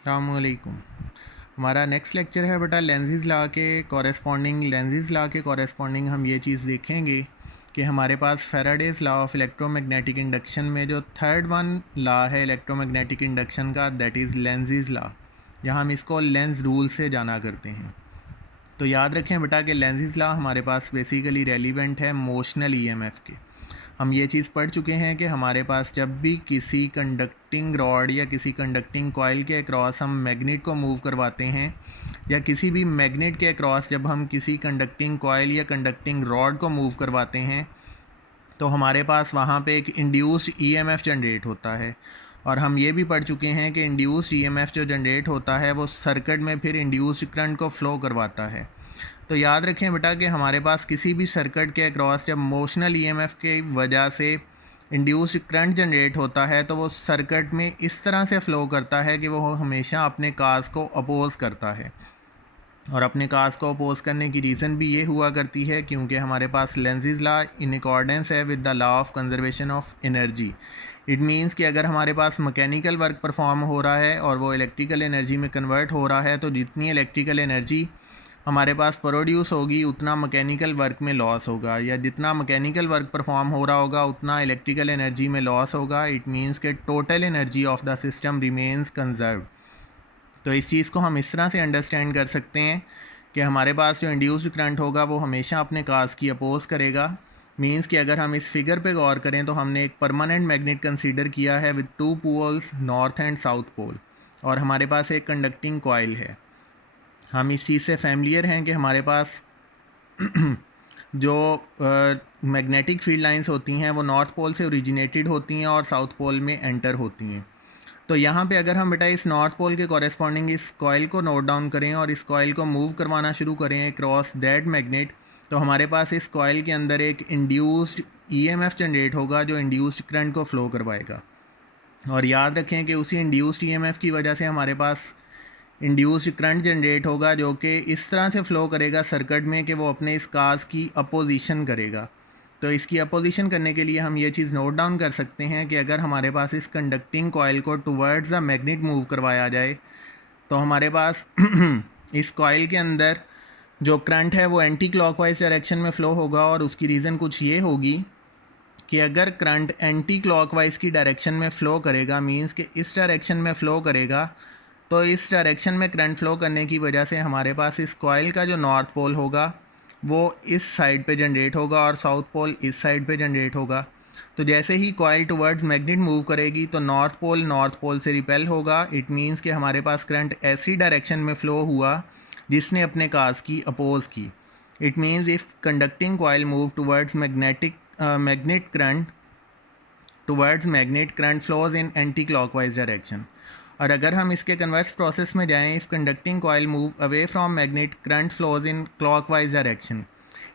अस्सलामुअलैकुम। हमारा next lecture है बेटा लेंज़िज़ लॉ के कॉरेस्पॉन्डिंग। लेंज़िज़ लॉ के कॉरेस्पॉन्डिंग हम ये चीज़ देखेंगे कि हमारे पास फैराडेज़ लॉ ऑफ इलेक्ट्रोमैग्नेटिक इंडक्शन में जो थर्ड वन लॉ है इलेक्ट्रोमैग्नेटिक इंडक्शन का, दैट इज़ लेंज़िज़ लॉ, या हम इसको लेंज़ रूल से जाना करते हैं। तो याद रखें बेटा कि लेंज़िज़ लॉ हमारे पास बेसिकली रेलिवेंट है मोशनल ईएमएफ के। हम ये चीज़ पढ़ चुके हैं कि हमारे पास जब भी किसी कंडक्टिंग रॉड या किसी कंडक्टिंग कॉइल के अक्रॉस हम मैग्नेट को मूव करवाते हैं, या किसी भी मैग्नेट के अक्रॉस जब हम किसी कंडक्टिंग कॉइल या कंडक्टिंग रॉड को मूव करवाते हैं, तो हमारे पास वहाँ पे एक इंड्यूस्ड ईएमएफ जनरेट होता है। और हम ये भी पढ़ चुके हैं कि इंड्यूस्ड ईएमएफ जो जनरेट होता है वो सर्किट में फिर इंड्यूस्ड करंट को फ्लो करवाता है। तो याद रखें बेटा कि हमारे पास किसी भी सर्किट के अक्रॉस जब मोशनल ईएमएफ की वजह से इंड्यूस्ड करंट जनरेट होता है तो वो सर्किट में इस तरह से फ़्लो करता है कि वो हमेशा अपने काज को अपोज़ करता है। और अपने काज को अपोज़ करने की रीज़न भी ये हुआ करती है क्योंकि हमारे पास लेंज़िज़ लॉ इन अकॉर्डेंस है with the law of conservation of energy. It means कि अगर हमारे पास मैकेनिकल वर्क परफॉर्म हो रहा है और वो इलेक्ट्रिकल एनर्जी में कन्वर्ट हो रहा है, तो जितनी इलेक्ट्रिकल एनर्जी हमारे पास प्रोड्यूस होगी उतना मैकेनिकल वर्क में लॉस होगा, या जितना मैकेनिकल वर्क परफॉर्म हो रहा होगा उतना इलेक्ट्रिकल एनर्जी में लॉस होगा। इट मीन्स कि total energy of the system remains conserved. तो इस चीज़ को हम इस तरह से अंडरस्टैंड कर सकते हैं कि हमारे पास जो इंड्यूस्ड करंट होगा वो हमेशा अपने काज की अपोज करेगा। मीन्स कि अगर हम इस फिगर पे गौर करें तो हमने एक परमानेंट मैग्नेट कंसीडर किया है with two poles, north and south pole, और हमारे पास एक कंडक्टिंग कॉइल है। हम इस चीज़ से फैमिलियर हैं कि हमारे पास जो मैग्नेटिक फील्ड लाइंस होती हैं वो नॉर्थ पोल से ओरिजिनेटेड होती हैं और साउथ पोल में एंटर होती हैं। तो यहाँ पे अगर हम बेटा इस नॉर्थ पोल के कॉरेस्पॉन्डिंग इस कॉइल को नोट डाउन करें और इस कॉइल को मूव करवाना शुरू करें क्रॉस दैट मैग्नेट, तो हमारे पास इस कॉइल के अंदर एक इंड्यूस्ड ईएमएफ जनरेट होगा जो इंड्यूस्ड करंट को फ्लो करवाएगा। और याद रखें कि उसी इंड्यूस्ड ईएमएफ की वजह से हमारे पास इंड्यूस्ड करंट जनरेट होगा जो कि इस तरह से फ़्लो करेगा सर्किट में कि वो अपने इस काज की अपोजिशन करेगा। तो इसकी अपोजिशन करने के लिए हम ये चीज़ नोट डाउन कर सकते हैं कि अगर हमारे पास इस कंडक्टिंग कॉइल को टुवर्ड्स द मैग्नेट मूव करवाया जाए तो हमारे पास इस कॉइल के अंदर जो करंट है वो एंटी क्लॉकवाइज डायरेक्शन में फ़्लो होगा। और उसकी रीज़न कुछ ये होगी कि अगर करंट एंटी क्लॉकवाइज की डायरेक्शन में फ़्लो करेगा, मींस कि इस डायरेक्शन में फ़्लो करेगा, तो इस डायरेक्शन में करंट फ्लो करने की वजह से हमारे पास इस कॉइल का जो नॉर्थ पोल होगा वो इस साइड पे जनरेट होगा और साउथ पोल इस साइड पे जनरेट होगा। तो जैसे ही कॉइल टुवर्ड्स मैग्नेट मूव करेगी तो नॉर्थ पोल से रिपेल होगा। इट मीन्स कि हमारे पास करंट ऐसी डायरेक्शन में फ़्लो हुआ जिसने अपने काज की अपोज की। It means if conducting coil move towards magnet current flows in anti clockwise direction. और अगर हम इसके कन्वर्स प्रोसेस में जाएं, if conducting coil move away from magnet current flows in clockwise direction.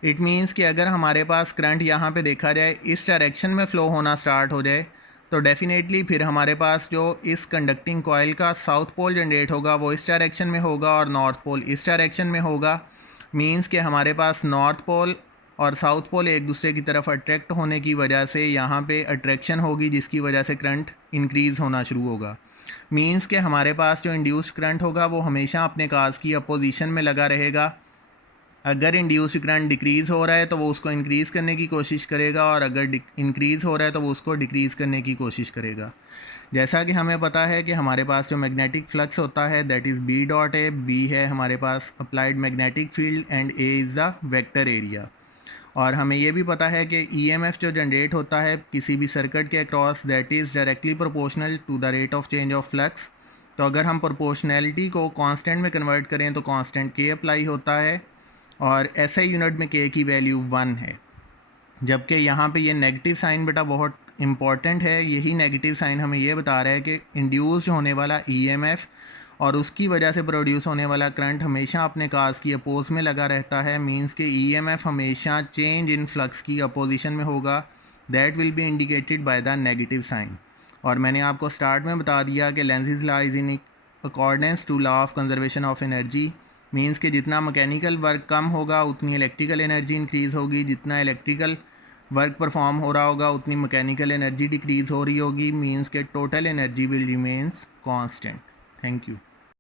It means कि अगर हमारे पास करंट यहाँ पे देखा जाए इस डायरेक्शन में फ़्लो होना स्टार्ट हो जाए तो डेफिनेटली फिर हमारे पास जो इस कंडक्टिंग कॉइल का साउथ पोल जनरेट होगा वो इस डायरेक्शन में होगा और नॉर्थ पोल इस डायरेक्शन में होगा। मीन्स कि हमारे पास नॉर्थ पोल और साउथ पोल एक दूसरे की तरफ अट्रैक्ट होने की वजह से यहाँ पे अट्रैक्शन होगी जिसकी वजह से करंट इंक्रीज़ होना शुरू होगा। मीन्स कि हमारे पास जो इंड्यूस्ड करंट होगा वो हमेशा अपने काज की अपोजिशन में लगा रहेगा। अगर इंड्यूस्ड करंट डिक्रीज़ हो रहा है तो वो उसको इंक्रीज़ करने की कोशिश करेगा, और अगर इंक्रीज़ हो रहा है तो वो उसको डिक्रीज़ करने की कोशिश करेगा। जैसा कि हमें पता है कि हमारे पास जो मैग्नेटिक फ्लक्स होता है that is B dot A. B है हमारे पास applied magnetic field and A is the vector area. और हमें ये भी पता है कि ईएमएफ जो जनरेट होता है किसी भी सर्किट के across that is directly proportional to the rate of change of flux. तो अगर हम प्रोपोर्शनैलिटी को कांस्टेंट में कन्वर्ट करें तो कांस्टेंट के अप्लाई होता है, और ऐसे यूनिट में के की वैल्यू 1 है। जबकि यहाँ पे ये नेगेटिव साइन बेटा बहुत इंपॉर्टेंट है। यही नेगेटिव साइन हमें ये बता रहा है कि इंड्यूस होने वाला ईएमएफ और उसकी वजह से प्रोड्यूस होने वाला करंट हमेशा अपने काज की अपोज में लगा रहता है। मींस कि ईएमएफ हमेशा चेंज इन फ्लक्स की अपोजिशन में होगा। That will be indicated by the negative sign. और मैंने आपको स्टार्ट में बता दिया कि Lenz's law is in accordance to law of conservation of energy. Means कि जितना मैकेनिकल वर्क कम होगा उतनी इलेक्ट्रिकल एनर्जी इंक्रीज़ होगी, जितना इलेक्ट्रिकल वर्क परफॉर्म हो रहा होगा उतनी मैकेनिकल एनर्जी डिक्रीज़ हो रही होगी। मींस के total energy will remains constant. Thank you.